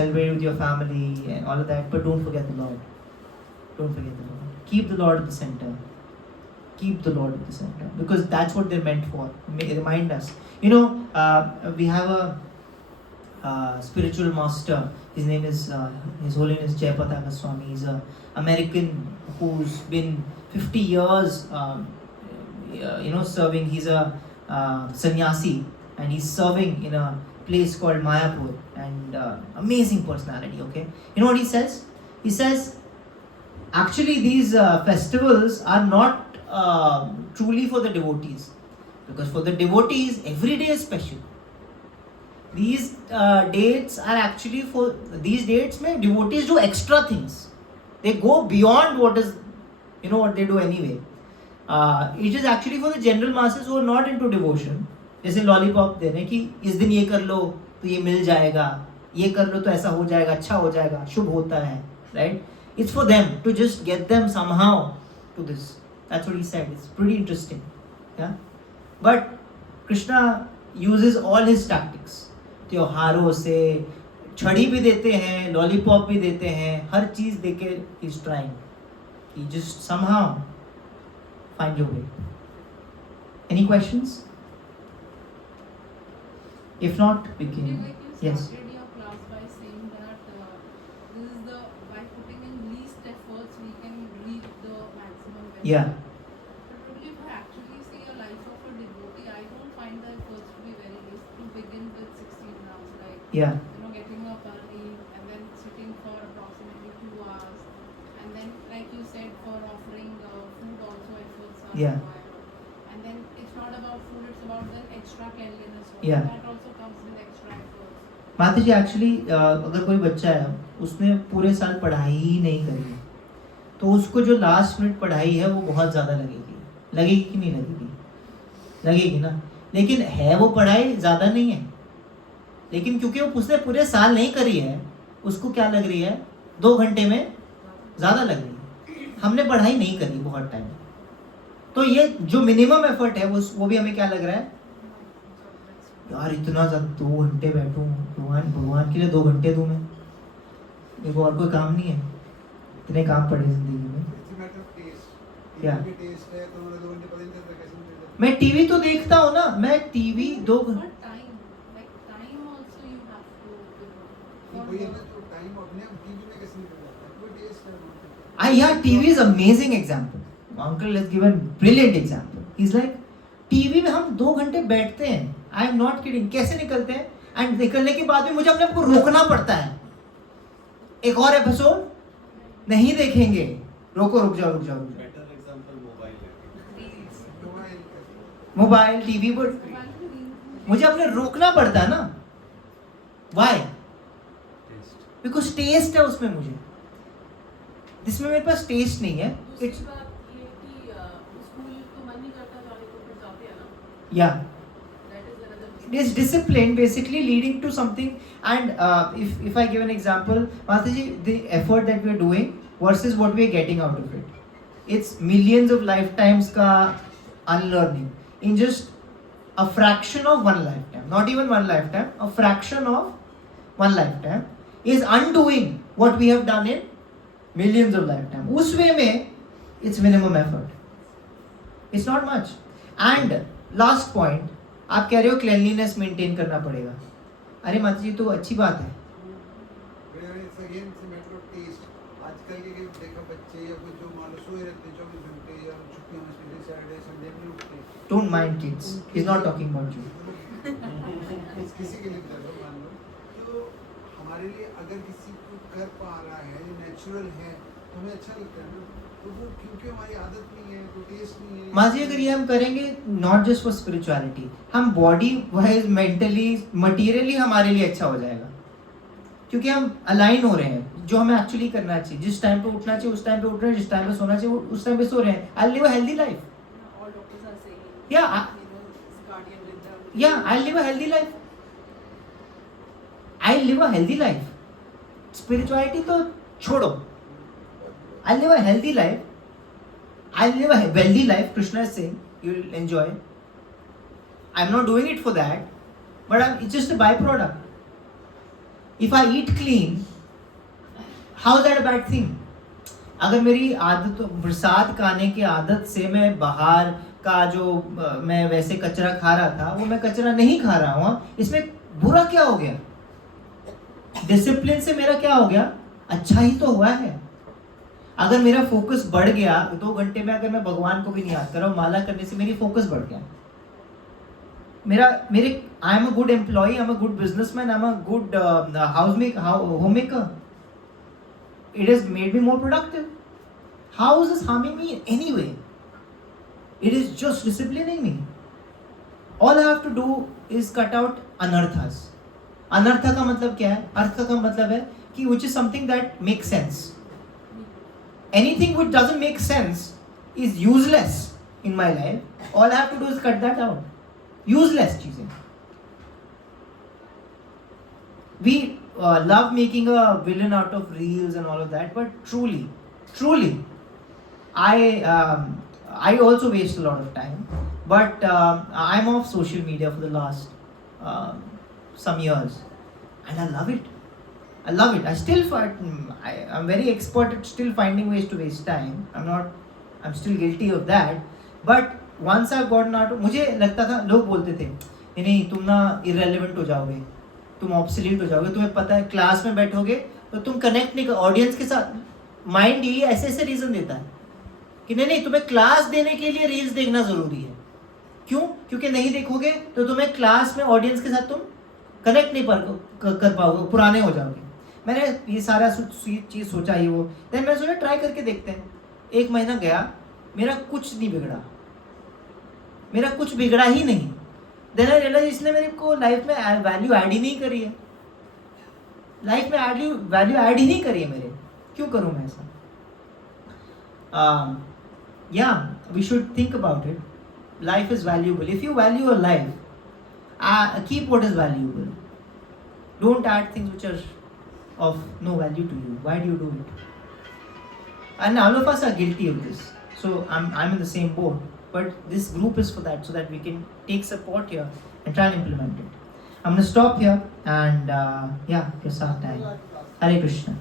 celebrate with your family and all of that, but don't forget the Lord. Don't forget the Lord. Keep the Lord at the center. Keep the Lord at the center, because that's what they're meant for. Remind us. We have a spiritual master. His name is His Holiness Jayapataka Swami. He's an American who's been 50 years, serving. He's a sannyasi, and he's serving in a place called Mayapur. And amazing personality. Okay, you know what he says? He says, actually, these festivals are not truly for the devotees, because for the devotees, every day is special. These dates are actually for these dates. Mein devotees do extra things. They go beyond what they do anyway. It is actually for the general masses who are not into devotion. जैसे lollipop देने कि इस दिन ये कर लो तो ये मिल जाएगा, ये कर लो तो ऐसा हो जाएगा, अच्छा हो जाएगा, शुभ होता है, right? It's for them to just get them somehow to this. That's what he said. It's pretty interesting, yeah. But Krishna uses all his tactics. त्योहारों से छड़ी भी देते हैं, लॉलीपॉप भी देते हैं, हर चीज देके he's trying. He just somehow find your way. Any questions? If not, we can. Yes. Your class by saying that this is the by putting in least efforts we can reap the maximum benefit. Yeah. But if I actually see a life of a devotee, I don't find the efforts to be very least. To begin with 16 hours, like Yeah. getting up early and then sitting for approximately 2 hours, and then like you said, for offering food also efforts are Yeah. required. And then it's not about food; it's about the extra cleanliness. Also. Yeah. That also comes with extra efforts. माता जी actually अगर कोई बच्चा है उसने पूरे साल पढ़ाई ही नहीं करी है, तो उसको जो लास्ट मिनट पढ़ाई है वो बहुत ज़्यादा लगेगी कि नहीं लगेगी ना। लेकिन है वो पढ़ाई ज़्यादा नहीं है, लेकिन क्योंकि वो उसने पूरे साल नहीं करी है, उसको क्या लग रही है, 2 घंटे में ज़्यादा लग रही है। हमने पढ़ाई नहीं करी बहुत टाइम, तो ये जो मिनिमम एफर्ट है वो भी हमें क्या लग रहा है, यार इतना ज़्यादा 2 घंटे बैठूं भगवान के लिए, 2 घंटे दूं मैं, देखो और कोई काम नहीं है, इतने काम पड़े जिंदगी में। क्या मैं टीवी तो देखता हूँ ना, मैं टीवी 2 घंटे But time also you have to. Yeah, TV is amazing example. Uncle has given brilliant example. He's like, TV में हम 2 घंटे बैठते हैं, आई एम नॉट किडिंग, कैसे निकलते हैं, एंड निकलने के बाद भी मुझे अपने आप को रोकना पड़ता है, एक और एपिसोड नहीं देखेंगे, रुक जाओ। बेटर एग्जांपल मोबाइल टीवी पर मुझे अपने रोकना पड़ता है ना। व्हाई? बिकॉज टेस्ट है उसमें, मुझे जिसमें मेरे पास टेस्ट नहीं है। It's yeah, it is discipline basically leading to something. And if I give an example, Mataji, the effort that we are doing versus what we are getting out of it, it's millions of lifetimes ka unlearning in just a fraction of one lifetime. Not even one lifetime, a fraction of one lifetime is undoing what we have done in millions of lifetime. उस वे में it's minimum effort, it's not much. And last point, आप कह रहे हो cleanliness maintain करना पड़ेगा। अरे माता जी तो अच्छी बात है, आजकल के देखा बच्चे या कुछ जो मान लो सोए रहते हैं 24 घंटे या छुट्टियों में सैटरडे संडे में उठते हैं। Don't mind kids, he is not talking about you. किसी के लिए कर लो, मान लो तो हमारे लिए अगर किसी को कर पा रहा है, जो नेचुरल है, तो हमें अच्छा लगता है ना, तो वो क्योंकि हमारी आदत नहीं है, तो टेस्ट नहीं है। माजी अगर ये हम करेंगे नॉट जस्ट फॉर स्पिरिचुअलिटी, हम बॉडी वाइज मेंटली मटीरियली हमारे लिए अच्छा हो जाएगा, क्योंकि हम अलाइन हो रहे हैं जो हमें एक्चुअली करना चाहिए। जिस टाइम पे उठना चाहिए उस टाइम पे उठ रहे हैं, जिस टाइम पे सोना चाहिए उस टाइम पे सो रहे हैं। I live a healthy life, I live a healthy life, I live a healthy life. Spirituality तो छोड़ो, I live a healthy life. I live a wealthy life. Krishna is saying you will enjoy. I'm not doing it for that, but it's just a byproduct. If I eat clean, how is that a bad thing? अगर मेरी आदत प्रसाद खाने की आदत से मैं बाहर का जो मैं वैसे कचरा खा रहा था वो मैं कचरा नहीं खा रहा हूँ, इसमें बुरा क्या हो गया? डिसिप्लिन से मेरा क्या हो गया? अच्छा ही तो हुआ है. अगर मेरा फोकस बढ़ गया 2 घंटे में, अगर मैं भगवान को भी नहीं याद कर रहा हूँ, माला करने से मेरी फोकस बढ़ गया. मेरे I am a good employee, I am a good businessman, I am a good homemaker. It has made me more productive. How is this harming me in any way? It is just disciplining me. All I have to do is cut out anarthas. अनर्थ का मतलब क्या है? अर्थ का मतलब है कि which is something that makes sense. Anything which doesn't make sense is useless in my life. All I have to do is cut that out. Useless चीजें. We love making a villain out of reels and all of that, but truly, I also waste a lot of time. But I'm off social media for the last some years, and I love it. I still I'm very expert at still finding ways to waste time. I'm still guilty of that. But once I've gotten out, मुझे लगता था, लोग बोलते थे नहीं तुम ना irrelevant हो जाओगे, तुम ऑब्सोलीट हो जाओगे, तुम्हें पता है क्लास में बैठोगे तो तुम कनेक्ट नहीं कर ऑडियंस के साथ. माइंड ये ऐसे रीजन देता है कि नहीं तुम्हें क्लास देने के लिए रील्स देखना जरूरी है. क्यों? क्योंकि नहीं देखोगे तो तुम्हें क्लास में ऑडियंस के साथ तुम कनेक्ट नहीं कर पाओगे, पुराने हो जाओगे. मैंने ये सारा चीज़ सोचा ही वो. देन मैंने सोचा ट्राई करके देखते हैं. 1 महीना गया, मेरा कुछ नहीं बिगड़ा, मेरा कुछ बिगड़ा ही नहीं. देन आई रियलाइज इसने मेरे को लाइफ में वैल्यू ऐड ही नहीं करी है. लाइफ में वैल्यू ऐड ही नहीं करी है मेरे. क्यों करूं मैं ऐसा? या we should think about it. Life is valuable. If you value your life, keep what is valuable. Don't add things which are of no value to you. Why do you do it? And all of us are guilty of this. So I'm in the same boat. But this group is for that, so that we can take support here and try and implement it. I'm going to stop here and yeah, prasad time. Hare Krishna.